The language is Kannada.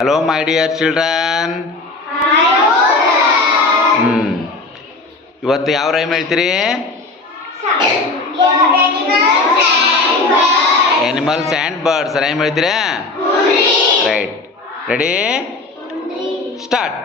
ಹಲೋ ಮೈ ಡಿಯರ್ ಚಿಲ್ಡ್ರನ್ ಹ್ಞೂ ಇವತ್ತು ಯಾವ ರೈಮ್ ಹೇಳ್ತೀರಿ? ಎನಿಮಲ್ಸ್ ಆ್ಯಂಡ್ ಬರ್ಡ್ಸ್ ರೈಮ್ ಹೇಳ್ತೀರಾ? Right ready start